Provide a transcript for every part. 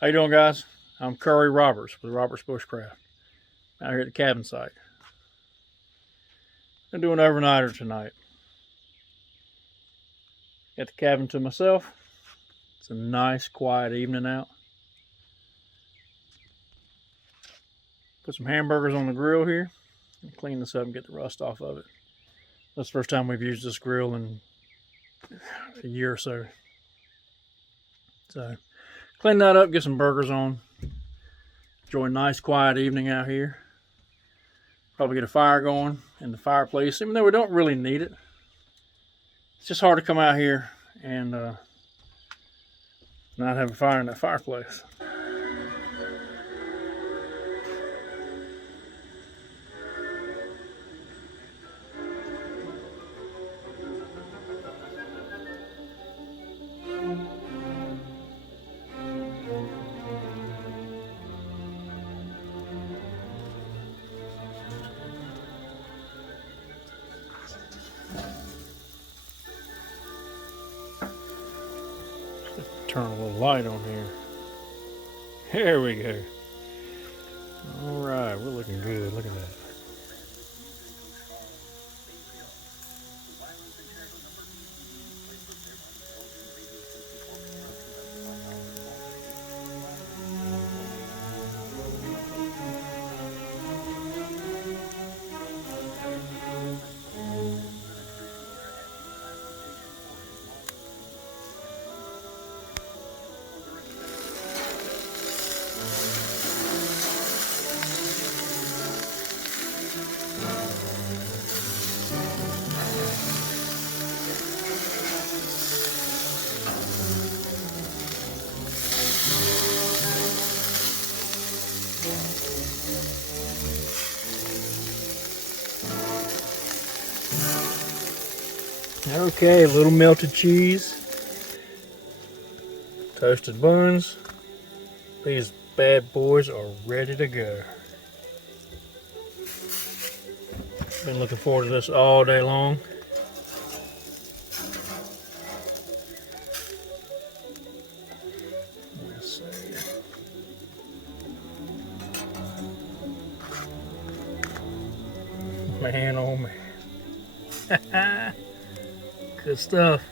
How you doing, guys? I'm Curry Roberts with Roberts Bushcraft out here at the cabin site. I'm doing an overnighter tonight. Got the cabin to myself. It's a nice, quiet evening out. Put some hamburgers on the grill here and clean this up and get the rust off of it. That's the first time we've used this grill in a year or so. So clean that up, get some burgers on. Enjoy a nice, quiet evening out here. Probably get a fire going in the fireplace, even though we don't really need it. It's just hard to come out here and not have a fire in that fireplace. Turn a little light on here. There we go. All right, we're looking good. Look at that. Okay, a little melted cheese, toasted buns. These bad boys are ready to go. Been looking forward to this all day long. Let's see. Man, oh man. Good stuff.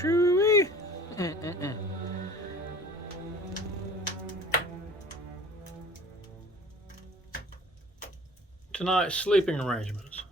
Shoo-wee. Tonight's sleeping arrangements.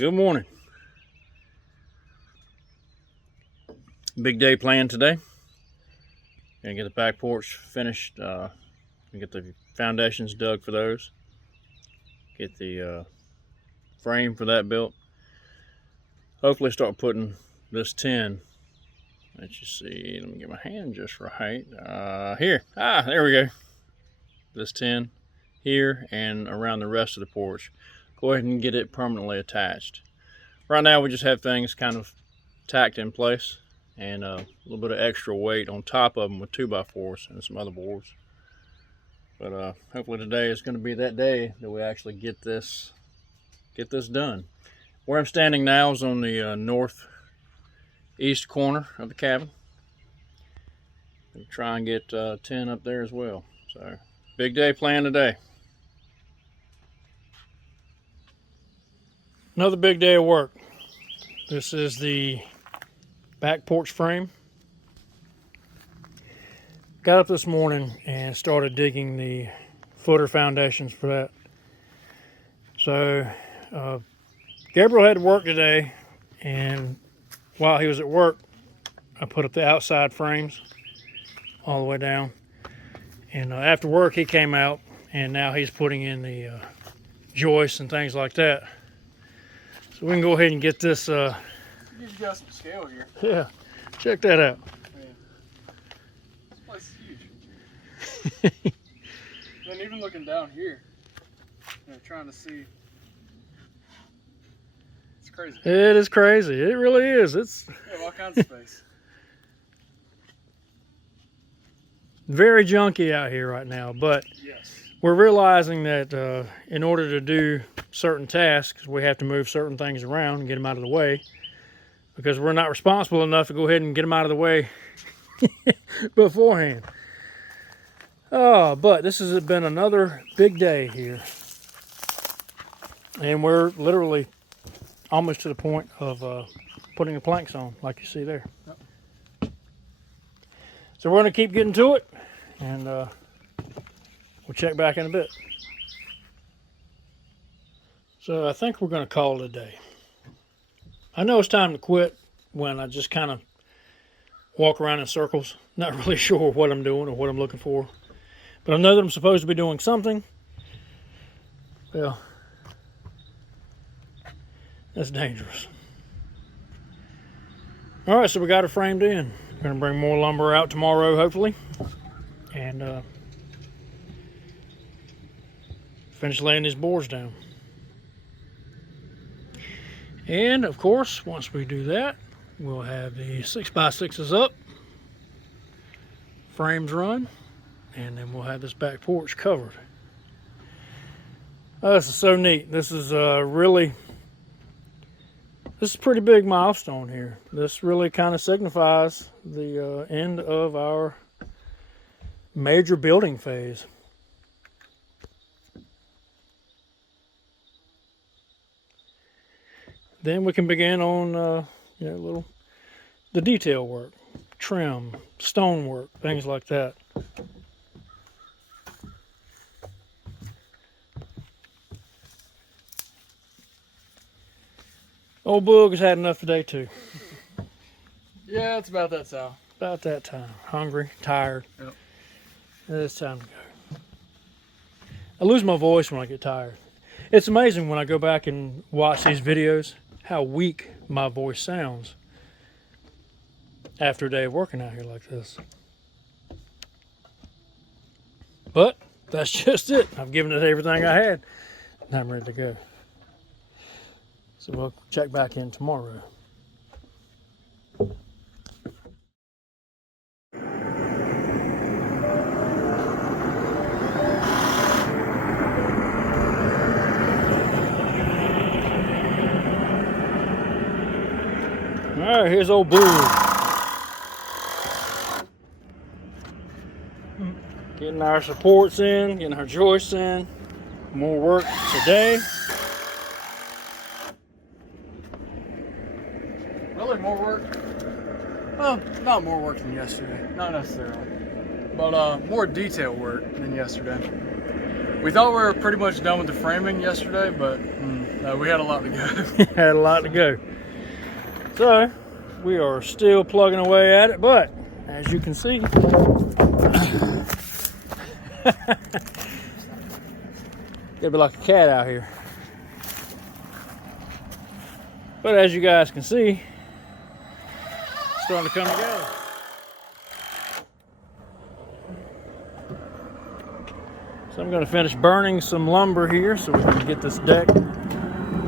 Good morning. Big day planned today. Gonna get the back porch finished. Get the foundations dug for those. Get the frame for that built. Hopefully start putting this tin. Let you see. Let me get my hand just right. Here. There we go. This tin here and around the rest of the porch. Go ahead and get it permanently attached. Right now we just have things kind of tacked in place and a little bit of extra weight on top of them with 2x4s and some other boards. But hopefully today is going to be that day that we actually get this done. Where I'm standing now is on the northeast corner of the cabin. We'll try and get 10 up there as well. So big day planned today. Another big day of work. This is the back porch frame. Got up this morning and started digging the footer foundations for that. So Gabriel had to work today, and while he was at work, I put up the outside frames all the way down. And after work, he came out, and now he's putting in the joists and things like that. So we can go ahead and get this. You got some scale here. Yeah, check that out. Man, this place is huge. And even looking down here, trying to see. It's crazy. It is crazy. It really is. It's all kinds of space. Very junky out here right now, but yes, we're realizing that in order to do certain tasks, we have to move certain things around and get them out of the way, because we're not responsible enough to go ahead and get them out of the way beforehand. But this has been another big day here, and we're literally almost to the point of putting the planks on, like you see there. Yep. So we're going to keep getting to it, and we'll check back in a bit. So I think we're going to call it a day. I know it's time to quit when I just kind of walk around in circles, not really sure what I'm doing or what I'm looking for. But I know that I'm supposed to be doing something. Well, that's dangerous. All right, so we got it framed in. We're going to bring more lumber out tomorrow, hopefully. And finish laying these boards down. And of course, once we do that, we'll have the 6x6s up, frames run, and then we'll have this back porch covered. Oh, this is so neat. This is this is a pretty big milestone here. This really kind of signifies the end of our major building phase. Then we can begin on the detail work, trim, stone work, things like that. Old Boog has had enough today too. Yeah, it's about that time. About that time. Hungry, tired. Yep. It's time to go. I lose my voice when I get tired. It's amazing when I go back and watch these videos how weak my voice sounds after a day of working out here like this. But that's just it. I've given it everything I had, and I'm ready to go. So we'll check back in tomorrow. All right, here's old Boo. Getting our supports in, getting our joists in. More work today. Really, more work? Well, not more work than yesterday. Not necessarily. But more detail work than yesterday. We thought we were pretty much done with the framing yesterday, but No, we had a lot to go. Had a lot to go. So we are still plugging away at it, but as you can see, gotta be like a cat out here. But as you guys can see, it's starting to come together. So I'm going to finish burning some lumber here so we can get this deck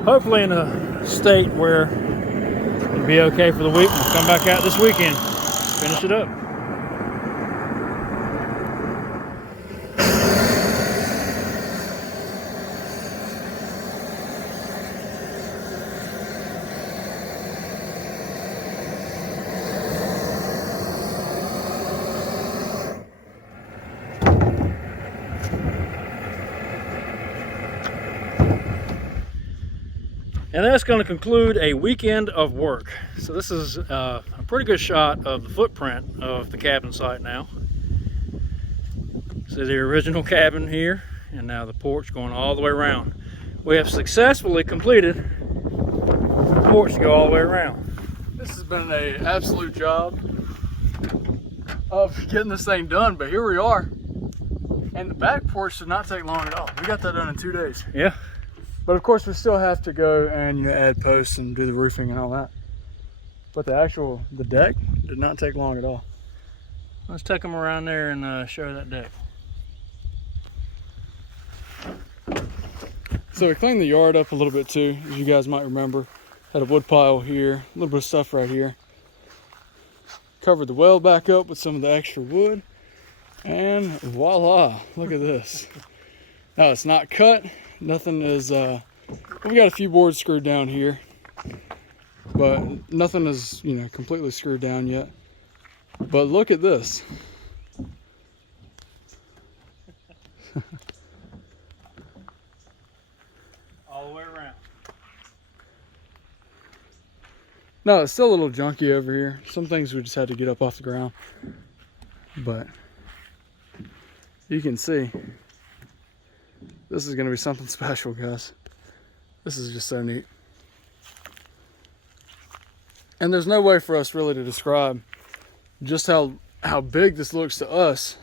hopefully in a state where it'll be okay for the week. We'll come back out this weekend, finish it up. And that's going to conclude a weekend of work. So this is a pretty good shot of the footprint of the cabin site now. So the original cabin here, and now the porch going all the way around. We have successfully completed the porch to go all the way around. This has been an absolute job of getting this thing done, but here we are. And the back porch did not take long at all. We got that done in 2 days. Yeah. But of course we still have to go and add posts and do the roofing and all that. But the deck did not take long at all. Let's take them around there and show that deck. So we cleaned the yard up a little bit too, as you guys might remember. Had a wood pile here, a little bit of stuff right here. Covered the well back up with some of the extra wood. And voila, look at this. Now it's not cut. Nothing is, we got a few boards screwed down here, but nothing is, completely screwed down yet. But look at this. All the way around. No, it's still a little junky over here. Some things we just had to get up off the ground, but you can see. This is going to be something special, guys. This is just so neat. And there's no way for us really to describe just how big this looks to us.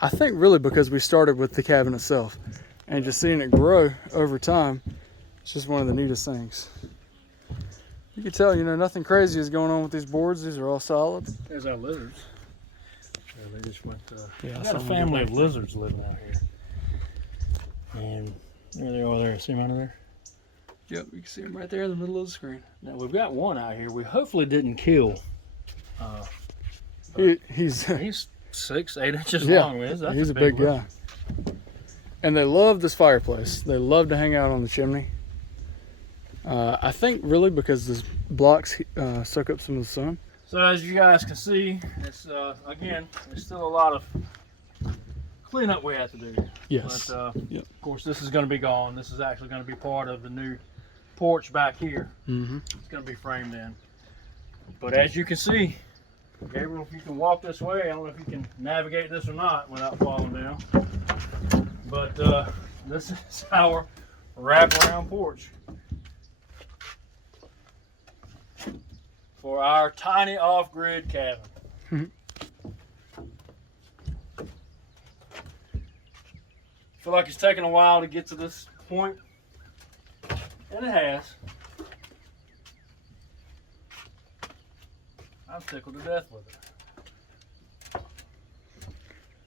I think really because we started with the cabin itself. And just seeing it grow over time, it's just one of the neatest things. You can tell, nothing crazy is going on with these boards. These are all solid. There's our lizards. They just went, yeah, we got a family of lizards living out here. And there they are there. See them under there? Yep, you can see them right there in the middle of the screen. Now we've got one out here. We hopefully didn't kill. He's 6-8 inches yeah, long. Man. He's a big guy. And they love this fireplace. They love to hang out on the chimney. I think really because this blocks soak up some of the sun. So as you guys can see, it's again, there's still a lot of cleanup we have to do. Yes. But yep. Of course, this is going to be gone. This is actually going to be part of the new porch back here. Mm-hmm. It's going to be framed in. But as you can see, Gabriel, if you can walk this way, I don't know if you can navigate this or not without falling down. But this is our wraparound porch for our tiny off-grid cabin. Feel like it's taken a while to get to this point, and it has. I'm tickled to death with it.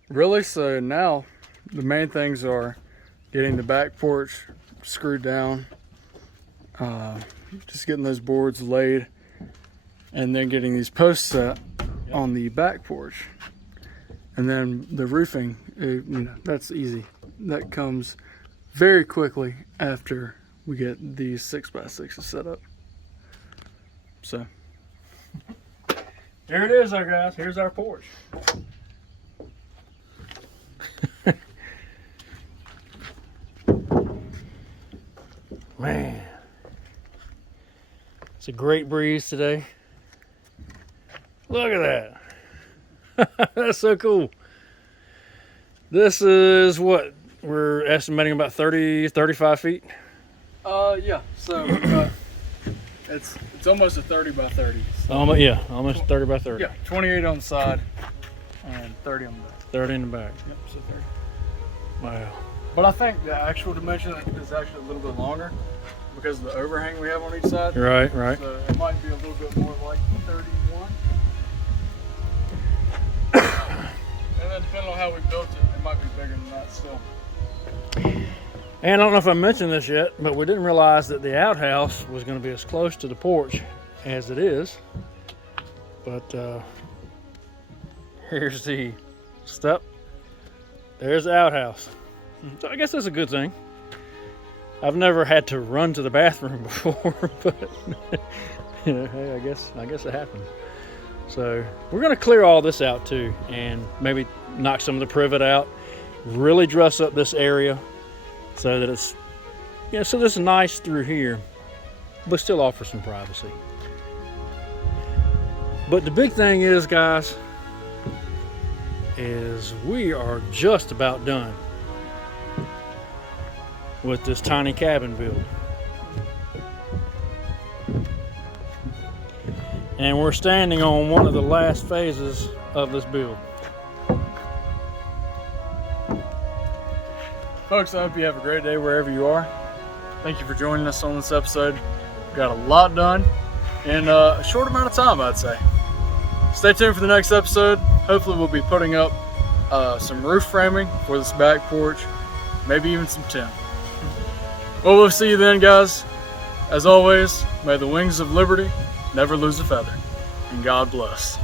Really? So now the main things are getting the back porch screwed down, just getting those boards laid, and then getting these posts set on the back porch. And then the roofing, that's easy. That comes very quickly after we get these 6x6s set up. So here it is, our guys. Here's our porch. Man, it's a great breeze today. Look at that. That's so cool. This is what we're estimating about 35 feet. Yeah. So it's almost a 30 by 30. So, Yeah, almost 30 by 30. yeah, 28 on the side and 30 on the back. 30 in the back. Yep, so 30. Wow. But I think the actual dimension is actually a little bit longer because of the overhang we have on each side. Right, right. So it might be a little bit more like 31. And then depending on how we built it, it might be bigger than that still. And I don't know if I mentioned this yet, but we didn't realize that the outhouse was going to be as close to the porch as it is. But here's the step. There's the outhouse. So I guess that's a good thing. I've never had to run to the bathroom before, but you know, hey, I guess it happens. So we're going to clear all this out too, and maybe knock some of the privet out, really dress up this area so that it's, you know, so this is nice through here, but still offer some privacy. But the big thing is, guys, is we are just about done with this tiny cabin build. And we're standing on one of the last phases of this build. Folks, I hope you have a great day wherever you are. Thank you for joining us on this episode. Got a lot done in a short amount of time, I'd say. Stay tuned for the next episode. Hopefully we'll be putting up some roof framing for this back porch, maybe even some tin. Well, we'll see you then, guys. As always, may the wings of liberty never lose a feather, and God bless.